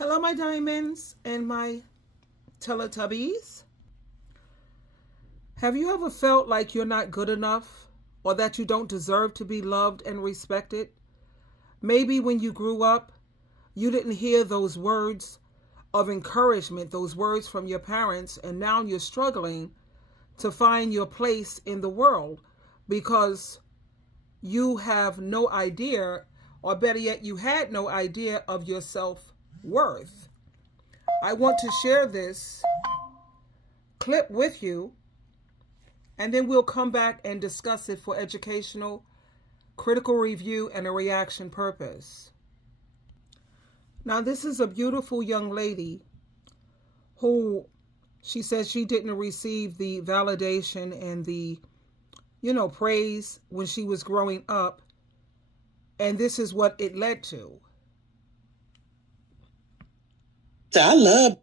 Hello, my diamonds and my Teletubbies. Have you ever felt like you're not good enough or that you don't deserve to be loved and respected? Maybe when you grew up, you didn't hear those words of encouragement, those words from your parents, and now you're struggling to find your place in the world because you have no idea, or better yet, you had no idea of your self-worth. I want to share this clip with you, and then we'll come back and discuss it for educational, critical review, and a reaction purpose. Now, this is a beautiful young lady who she says she didn't receive the validation and the, praise when she was growing up. And this is what it led to. I love.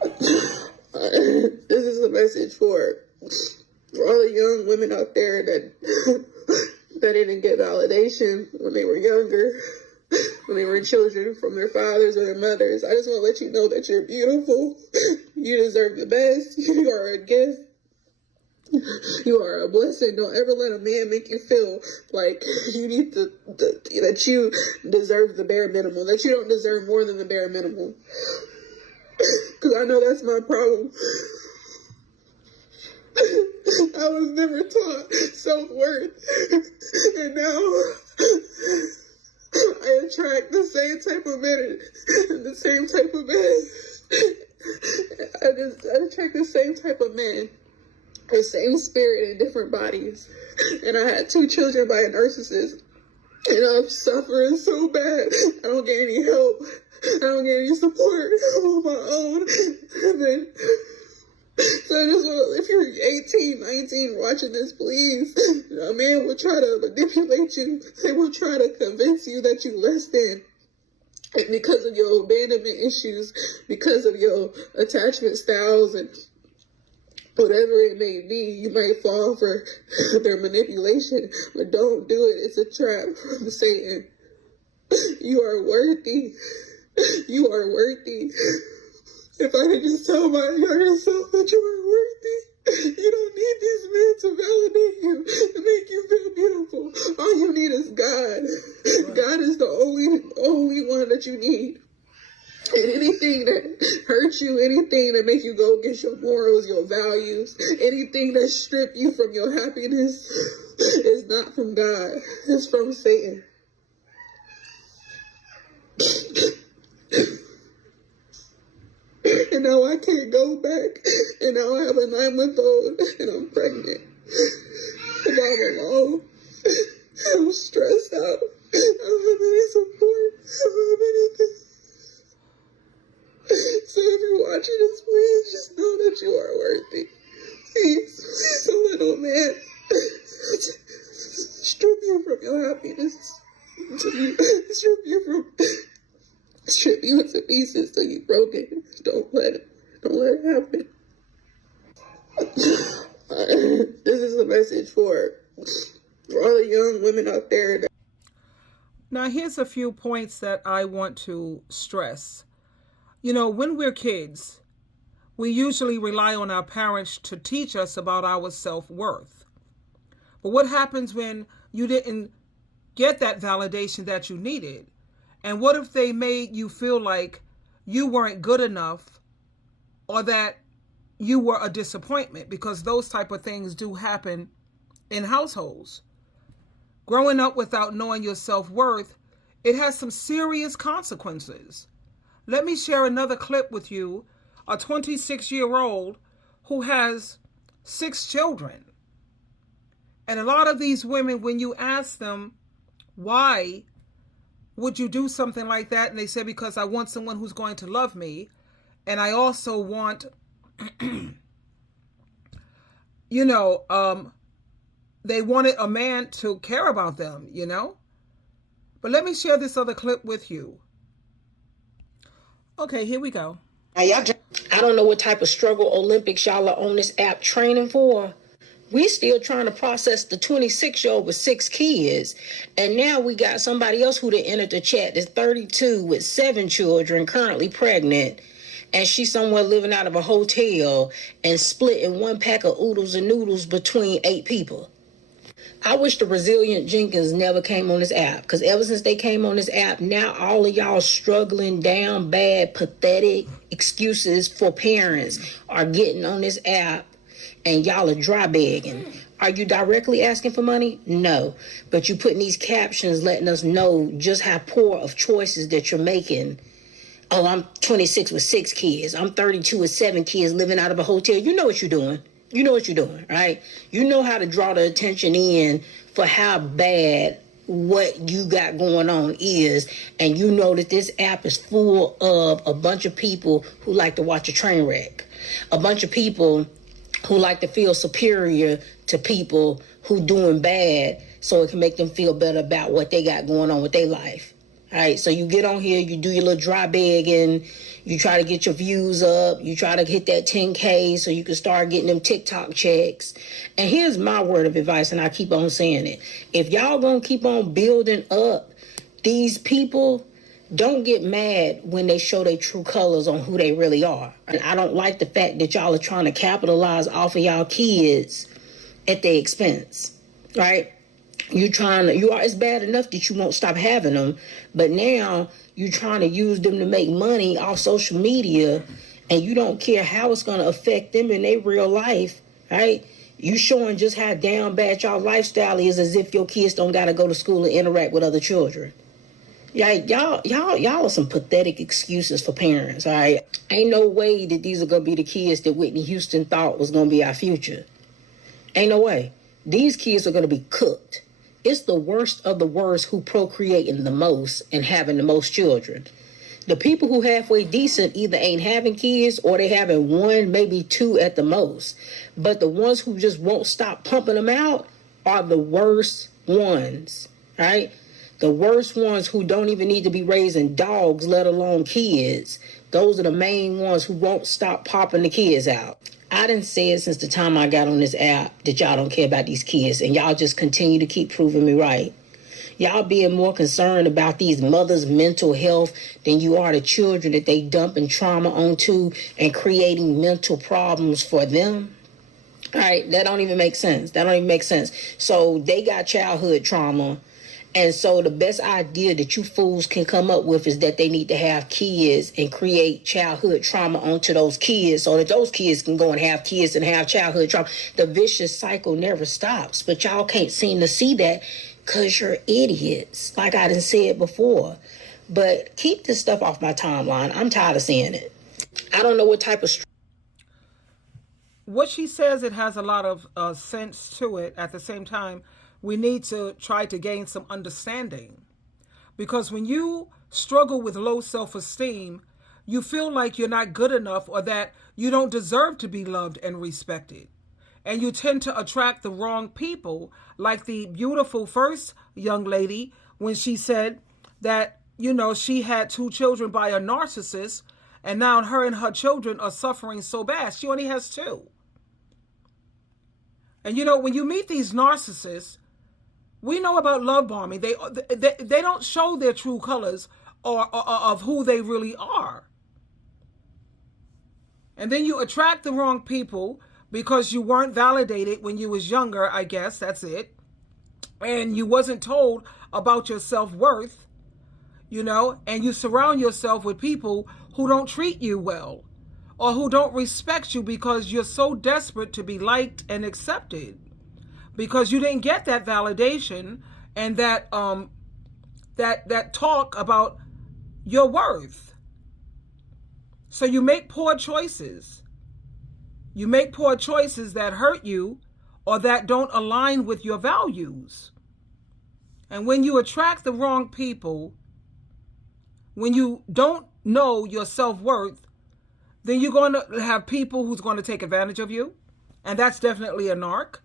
This is a message for all the young women out there that didn't get validation when they were younger, when they were children from their fathers or their mothers. I just want to let you know that you're beautiful. You deserve the best. You are a gift. You are a blessing. Don't ever let a man make you feel like you need that you deserve the bare minimum, that you don't deserve more than the bare minimum. Because I know that's my problem. I was never taught self-worth. And now I attract the same type of men and the same type of men. I attract the same type of men, the same spirit in different bodies. And I had 2 children by a narcissist. And I'm suffering so bad. I don't get any help. I don't get any support. I'm on my own. And then, so I just want to, if you're 18, 19 watching this, please, a man will try to manipulate you. They will try to convince you that you less than. And because of your abandonment issues, because of your attachment styles and whatever it may be, you might fall for their manipulation, but don't do it. It's a trap from Satan. You are worthy. You are worthy. If I could just tell my younger self that you are worthy, you don't need these men to validate you, to make you feel beautiful. All you need is God. God is the only one that you need. And anything that hurts you, anything that makes you go against your morals, your values, anything that strip you from your happiness is not from God. It's from Satan. And now I can't go back. And now I have a 9-month-old and I'm pregnant. And I'm alone. I'm stressed out. I don't have any support. I don't have anything. So if you're watching this, please just know that you are worthy. Please don't let no man strip you from your happiness. Strip you into pieces till you broke it. Don't let it happen. This is a message for all the young women out there. Now, here's a few points that I want to stress. When we're kids, we usually rely on our parents to teach us about our self-worth. But what happens when you didn't get that validation that you needed? And what if they made you feel like you weren't good enough or that you were a disappointment? Because those type of things do happen in households. Growing up without knowing your self-worth, it has some serious consequences. Let me share another clip with you. A 26-year-old who has 6 children. And a lot of these women, when you ask them, why would you do something like that? And they say, because I want someone who's going to love me. And I also want, they wanted a man to care about them, But let me share this other clip with you. Okay, here we go. I don't know what type of struggle Olympics y'all are on this app training for, We still trying to process the 26-year-old with 6 kids. And now we got somebody else who entered the chat that's 32 with 7 children, currently pregnant. And she's somewhere living out of a hotel and splitting 1 pack of oodles and noodles between 8 people. I wish the resilient Jenkins never came on this app, because ever since they came on this app, now all of y'all struggling, down bad, pathetic excuses for parents are getting on this app, and y'all are dry begging. Are you directly asking for money? No. But you putting these captions letting us know just how poor of choices that you're making. Oh, I'm 26 with 6 kids. I'm 32 with 7 kids living out of a hotel. You know what you're doing. You know what you're doing, right? You know how to draw the attention in for how bad what you got going on is. And you know that this app is full of a bunch of people who like to watch a train wreck. A bunch of people who like to feel superior to people who doing bad so it can make them feel better about what they got going on with their life. All right, so you get on here, you do your little dry begging, you try to get your views up, you try to hit that 10K so you can start getting them TikTok checks. And here's my word of advice, and I keep on saying it. If y'all gonna keep on building up these people, don't get mad when they show their true colors on who they really are. And I don't like the fact that y'all are trying to capitalize off of y'all kids at their expense, right? It's bad enough that you won't stop having them, but now you're trying to use them to make money off social media, and you don't care how it's going to affect them in their real life, right? You showing just how down bad y'all lifestyle is, as if your kids don't got to go to school and interact with other children. Yeah, y'all are some pathetic excuses for parents, all right? Ain't no way that these are going to be the kids that Whitney Houston thought was going to be our future. Ain't no way. These kids are going to be cooked. It's the worst of the worst who procreating the most and having the most children. The people who halfway decent either ain't having kids or they having 1, maybe 2 at the most. But the ones who just won't stop pumping them out are the worst ones, right? The worst ones who don't even need to be raising dogs, let alone kids. Those are the main ones who won't stop popping the kids out. I done said since the time I got on this app that y'all don't care about these kids, and y'all just continue to keep proving me right. Y'all being more concerned about these mothers' mental health than you are the children that they dumping trauma onto and creating mental problems for them. All right, that don't even make sense. So they got childhood trauma. And so the best idea that you fools can come up with is that they need to have kids and create childhood trauma onto those kids so that those kids can go and have kids and have childhood trauma. The vicious cycle never stops, but y'all can't seem to see that because you're idiots, like I done said before. But keep this stuff off my timeline. I'm tired of seeing it. I don't know what type of... What she says, it has a lot of sense to it. At the same time, we need to try to gain some understanding. Because when you struggle with low self-esteem, you feel like you're not good enough or that you don't deserve to be loved and respected. And you tend to attract the wrong people, like the beautiful first young lady when she said that, she had 2 children by a narcissist, and now her and her children are suffering so bad. She only has 2. And when you meet these narcissists, we know about love bombing. They don't show their true colors or of who they really are. And then you attract the wrong people because you weren't validated when you was younger, I guess, that's it. And you wasn't told about your self-worth, and you surround yourself with people who don't treat you well or who don't respect you because you're so desperate to be liked and accepted. Because you didn't get that validation and that talk about your worth. So you make poor choices. You make poor choices that hurt you or that don't align with your values. And when you attract the wrong people, when you don't know your self-worth, then you're going to have people who's going to take advantage of you. And that's definitely a narc.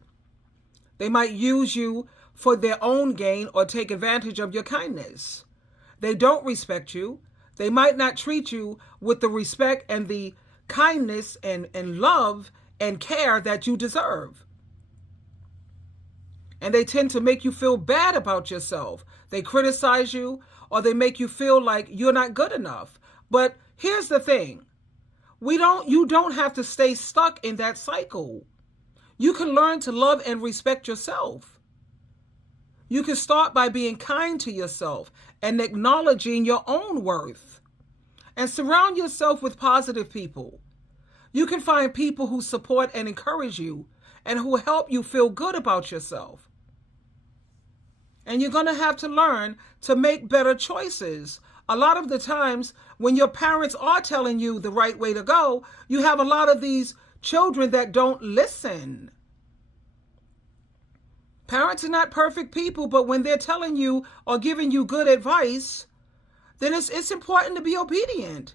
They might use you for their own gain or take advantage of your kindness. They don't respect you. They might not treat you with the respect and the kindness and love and care that you deserve. And they tend to make you feel bad about yourself. They criticize you, or they make you feel like you're not good enough. But here's the thing. You don't have to stay stuck in that cycle. You can learn to love and respect yourself. You can start by being kind to yourself and acknowledging your own worth. And surround yourself with positive people. You can find people who support and encourage you and who help you feel good about yourself. And you're going to have to learn to make better choices. A lot of the times when your parents are telling you the right way to go, you have a lot of these children that don't listen. Parents are not perfect people, but when they're telling you or giving you good advice, then it's important to be obedient.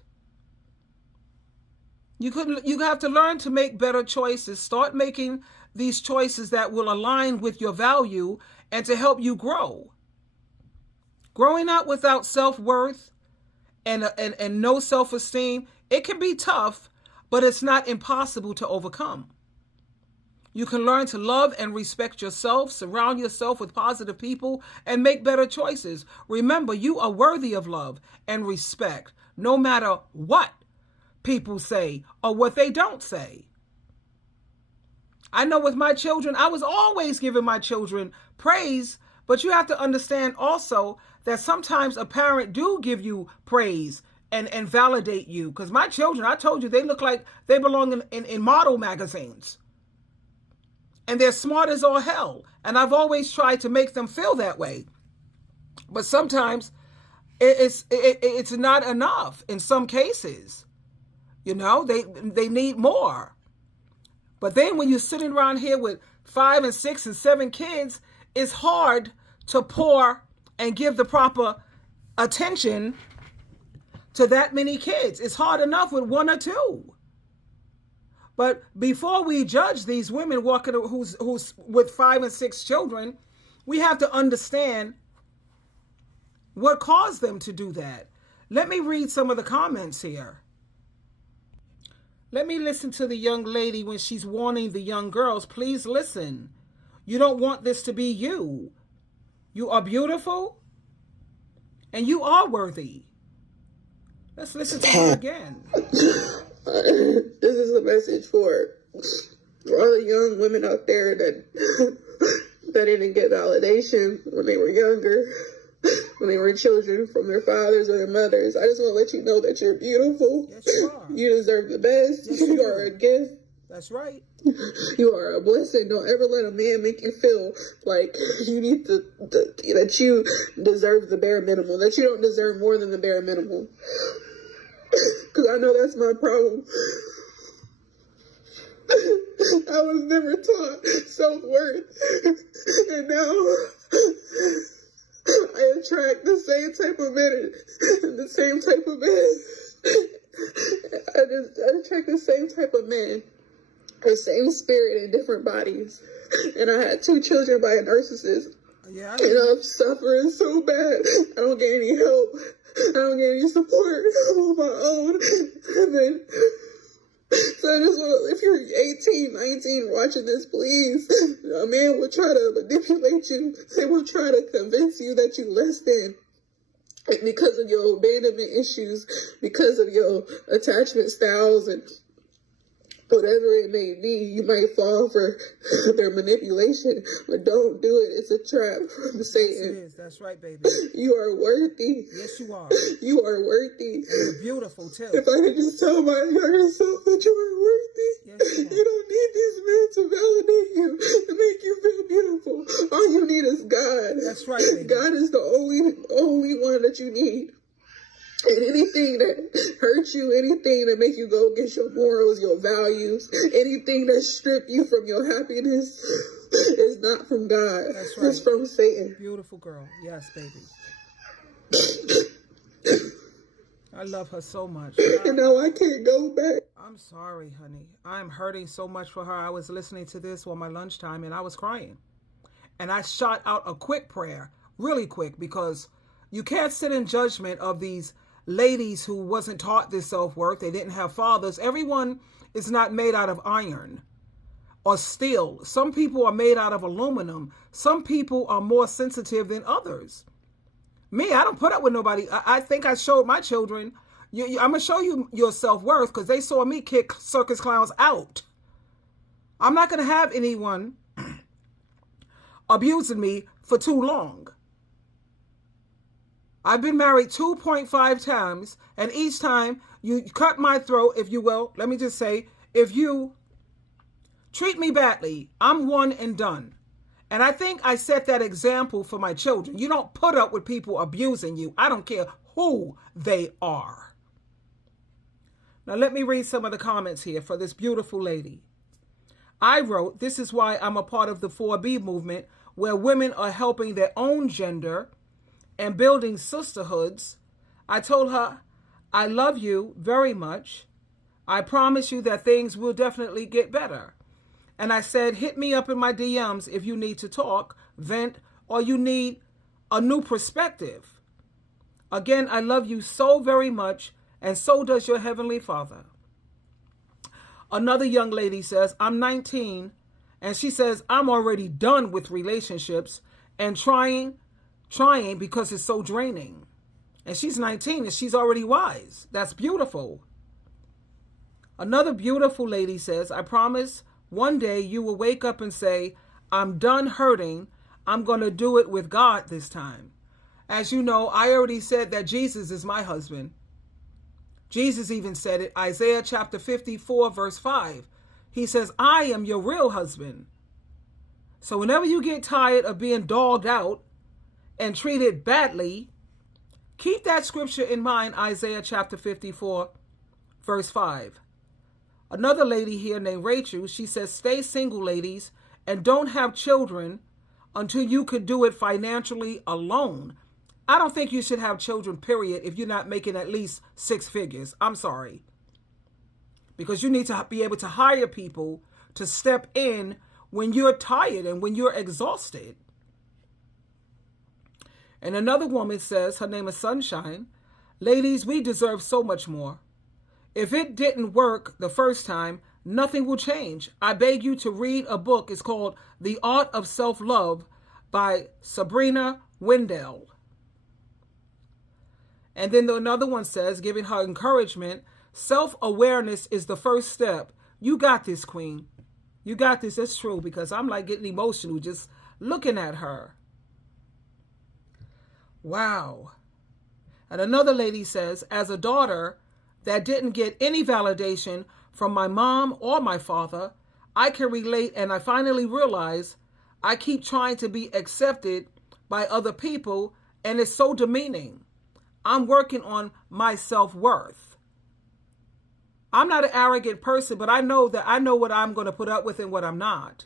You have to learn to make better choices. Start making these choices that will align with your value and to help you grow. Growing up without self-worth and no self-esteem, it can be tough, but it's not impossible to overcome. You can learn to love and respect yourself, surround yourself with positive people, and make better choices. Remember, you are worthy of love and respect, no matter what people say or what they don't say. I know with my children, I was always giving my children praise, but you have to understand also that sometimes a parent do give you praise and validate you. Because my children, I told you, they look like they belong in model magazines. And they're smart as all hell. And I've always tried to make them feel that way. But sometimes it's not enough in some cases. You know, they need more. But then when you're sitting around here with 5 and 6 and 7 kids, it's hard to pour and give the proper attention to that many kids. It's hard enough with 1 or 2. But before we judge these women who's with 5 and 6 children, we have to understand what caused them to do that. Let me read some of the comments here. Let me listen to the young lady when she's warning the young girls. Please listen. You don't want this to be you. You are beautiful and you are worthy. Let's listen to her again. This is a message for all the young women out there that didn't get validation when they were younger, when they were children from their fathers or their mothers. I just want to let you know that you're beautiful. Yes, you are. You deserve the best. Yes, you are a gift. That's right. You are a blessing. Don't ever let a man make you feel like you need that you deserve the bare minimum, that you don't deserve more than the bare minimum. Because I know that's my problem. I was never taught self-worth. And now I attract the same type of men and the same type of men. I attract the same type of men, the same spirit in different bodies. And I had 2 children by a narcissist. Yeah, and I'm suffering so bad. I don't get any help. I don't get any support on my own. And then, so I just want to, if you're 18, 19 watching this, please, a man will try to manipulate you. They will try to convince you that you're less than. And because of your abandonment issues, because of your attachment styles and whatever it may be, you might fall for their manipulation, but don't do it. It's a trap from Satan. Yes, it is. That's right, baby. You are worthy. Yes, you are. You are worthy. And you're beautiful, too. If I could just tell my younger self that you are worthy, Yes, you are. you don't need these men to validate you, to make you feel beautiful. All you need is God. That's right, baby. God is the only one that you need. And anything that hurts you, anything that make you go against your morals, your values, anything that strip you from your happiness is not from God. That's right. It's from Satan. Beautiful girl. Yes, baby. I love her so much. And now I can't go back. I'm sorry, honey. I'm hurting so much for her. I was listening to this on my lunchtime and I was crying. And I shot out a quick prayer, really quick, because you can't sit in judgment of these ladies who wasn't taught this self-worth. They didn't have fathers. Everyone is not made out of iron. or steel. Some people are made out of aluminum. Some people are more sensitive than others. Me, I don't put up with nobody. I think I showed my children, I'm going to show you your self-worth, because they saw me kick circus clowns out. I'm not going to have anyone abusing me for too long. I've been married 2.5 times, and each time you cut my throat, if you will. Let me just say, if you treat me badly, I'm one and done. And I think I set that example for my children. You don't put up with people abusing you. I don't care who they are. Now let me read some of the comments here for this beautiful lady. I wrote, this is why I'm a part of the 4B movement, where women are helping their own gender and building sisterhoods. I told her, I love you very much. I promise you that things will definitely get better. And I said, hit me up in my DMs if you need to talk, vent, or you need a new perspective. Again, I love you so very much, and so does your Heavenly Father. Another young lady says, I'm 19, and she says, I'm already done with relationships and trying because it's so draining. And she's 19 and she's already wise. That's beautiful. Another beautiful lady says, I promise one day you will wake up and say, I'm done hurting. I'm going to do it with God this time. As you know, I already said that Jesus is my husband. Jesus even said it, Isaiah chapter 54, verse 5. He says, I am your real husband. So whenever you get tired of being dogged out and treated badly, keep that scripture in mind, Isaiah chapter 54, verse 5. Another lady here named Rachel, she says, stay single, ladies, and don't have children until you could do it financially alone. I don't think you should have children, period, if you're not making at least 6 figures. I'm sorry. Because you need to be able to hire people to step in when you're tired and when you're exhausted. And another woman says, her name is Sunshine, ladies, we deserve so much more. If it didn't work the first time, nothing will change. I beg you to read a book. It's called The Art of Self-Love by Sabrina Wendell. And then another one says, giving her encouragement, self-awareness is the first step. You got this, queen. You got this. It's true, because I'm like getting emotional just looking at her. Wow. And another lady says, as a daughter that didn't get any validation from my mom or my father, I can relate, and I finally realize I keep trying to be accepted by other people, and it's so demeaning. I'm working on my self-worth. I'm not an arrogant person, but I know that I know what I'm going to put up with and what I'm not.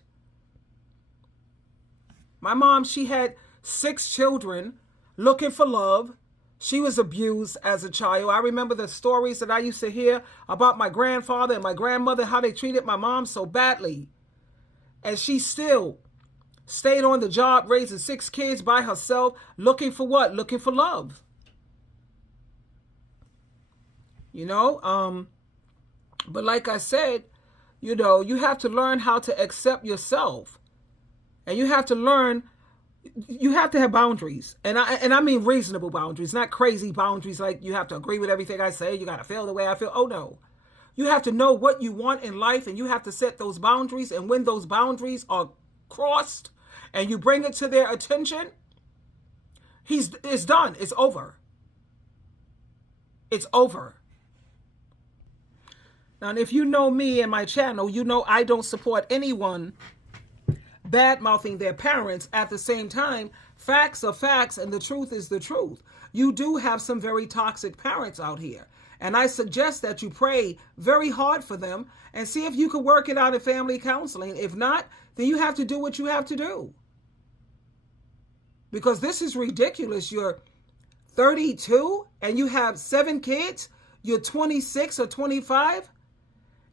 My mom, she had 6 children looking for love. She was abused as a child. I remember the stories that I used to hear about my grandfather and my grandmother, how they treated my mom so badly. And she still stayed on the job, raising 6 kids by herself, looking for what? Looking for love. You know, but like I said, you know, you have to learn how to accept yourself, and you have to learn, you have to have boundaries, and I mean reasonable boundaries, not crazy boundaries like you have to agree with everything I say, you got to feel the way I feel. Oh no, you have to know what you want in life, and you have to set those boundaries, and when those boundaries are crossed and you bring it to their attention, it's done, it's over. It's over. Now, if you know me and my channel, you know I don't support anyone bad-mouthing their parents. At the same time, facts are facts and the truth is the truth. You do have some very toxic parents out here. And I suggest that you pray very hard for them and see if you can work it out in family counseling. If not, then you have to do what you have to do. Because this is ridiculous. You're 32 and you have 7 kids. You're 26 or 25.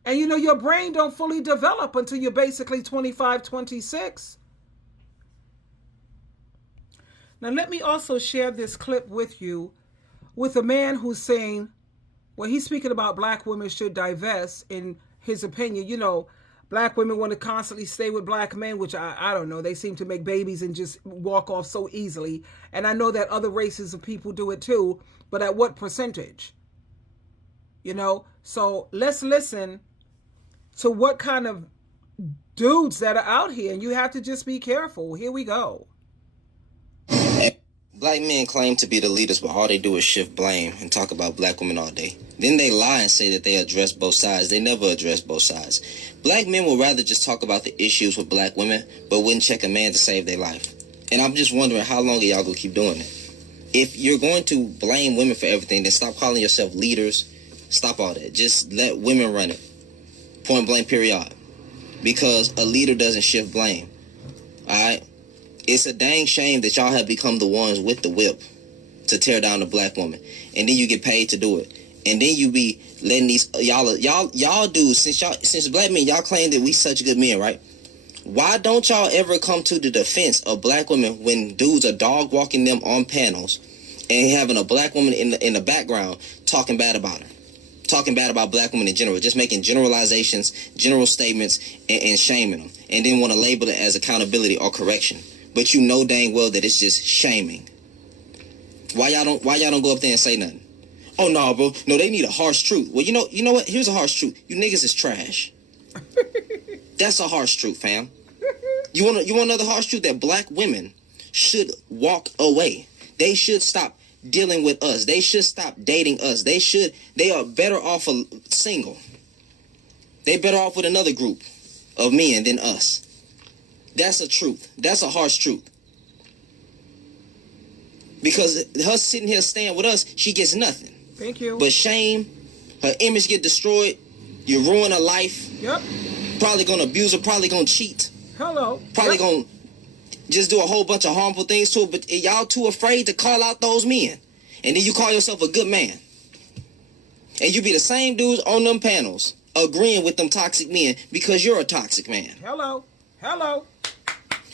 And you know, your brain don't fully develop until you're basically 25, 26. Now, let me also share this clip with you with a man who's saying, well, he's speaking about black women should divest, in his opinion. You know, Black women want to constantly stay with black men, which I don't know. They seem to make babies and just walk off so easily. And I know that other races of people do it too, but at what percentage? You know? So let's listen to what kind of dudes that are out here, and you have to just be careful. Here we go. Black men claim to be the leaders, but all they do is shift blame and talk about black women all day. Then they lie and say that they address both sides. They never address both sides. Black men will rather just talk about the issues with black women, but wouldn't check a man to save their life. And I'm just wondering, how long are y'all gonna keep doing it? If you're going to blame women for everything, then stop calling yourself leaders. Stop all that. Just let women run it. Point blank, period. Because a leader doesn't shift blame. Alright? It's a dang shame that y'all have become the ones with the whip to tear down the black woman. And then you get paid to do it. And then you be letting these y'all dudes, since black men, y'all claim that we such good men, right? Why don't y'all ever come to the defense of black women when dudes are dog walking them on panels and having a black woman in the background talking bad about her? Talking bad about black women in general, just making generalizations, general statements, and shaming them, and then want to label it as accountability or correction. But you know dang well that it's just shaming. Why y'all don't go up there and say nothing? Oh no, bro, no, they need a harsh truth. Well, you know what? Here's a harsh truth. You niggas is trash. That's a harsh truth, fam. You want another harsh truth? That black women should walk away. They should stop dealing with us. They should stop dating us. They are better off single. They better off with another group of men than us. That's a truth. That's a harsh truth. Because her sitting here staying with us, she gets nothing. Thank you. But shame, her image get destroyed, you ruin her life. Yep. Probably gonna abuse her, probably gonna cheat. Hello. Probably gonna just do a whole bunch of harmful things to her, but y'all too afraid to call out those men. And then you call yourself a good man. And you be the same dudes on them panels agreeing with them toxic men because you're a toxic man. Hello.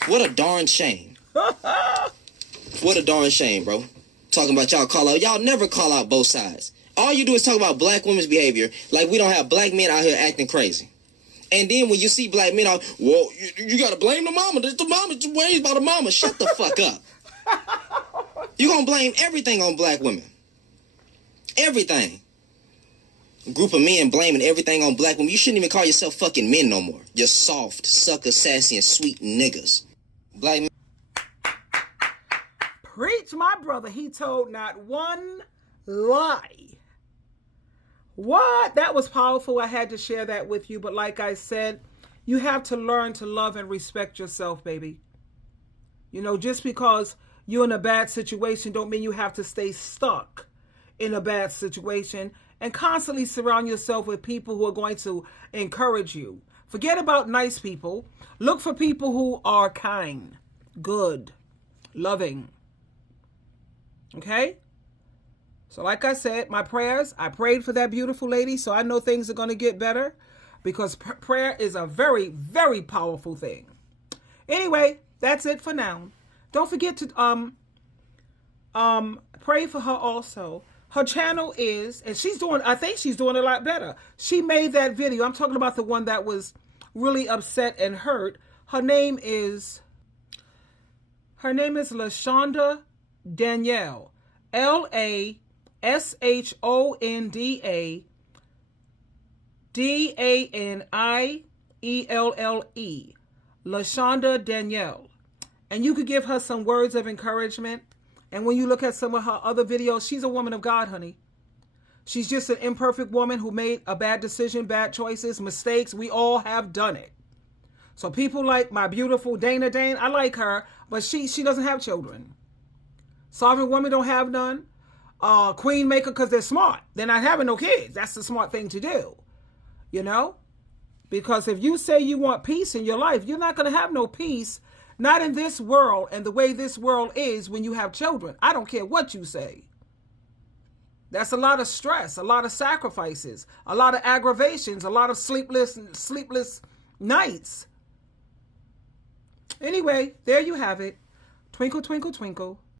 What a darn shame. What a darn shame, bro. Talking about y'all call out. Y'all never call out both sides. All you do is talk about black women's behavior like we don't have black men out here acting crazy. And then when you see black men out, well, you gotta blame the mama. The mama worries about the mama. Shut the fuck up. You gonna blame everything on black women. Everything. A group of men blaming everything on black women. You shouldn't even call yourself fucking men no more. You're soft, sucker, sassy, and sweet niggas. Black men. Preach, my brother. He told not one lie. What? That was powerful. I had to share that with you. But like I said, you have to learn to love and respect yourself, baby. You know, just because you're in a bad situation don't mean you have to stay stuck in a bad situation, and constantly surround yourself with people who are going to encourage you. Forget about nice people. Look for people who are kind, good, loving. Okay? So like I said, my prayers, I prayed for that beautiful lady, so I know things are going to get better, because prayer is a very, very powerful thing. Anyway, that's it for now. Don't forget to pray for her also. Her channel is, and I think she's doing a lot better. She made that video. I'm talking about the one that was really upset and hurt. Her name is LaShonda Danielle. LaShonda Danielle. LaShonda Danielle. And you could give her some words of encouragement. And when you look at some of her other videos, she's a woman of God, honey. She's just an imperfect woman who made a bad decision, bad choices, mistakes. We all have done it. So people like my beautiful Dana Dane, I like her, but she doesn't have children. Sovereign women don't have none. Queen maker, because they're smart. They're not having no kids. That's the smart thing to do. You know? Because if you say you want peace in your life, you're not going to have no peace. Not in this world and the way this world is when you have children. I don't care what you say. That's a lot of stress, a lot of sacrifices, a lot of aggravations, a lot of sleepless nights. Anyway, there you have it. Twinkle, twinkle, twinkle.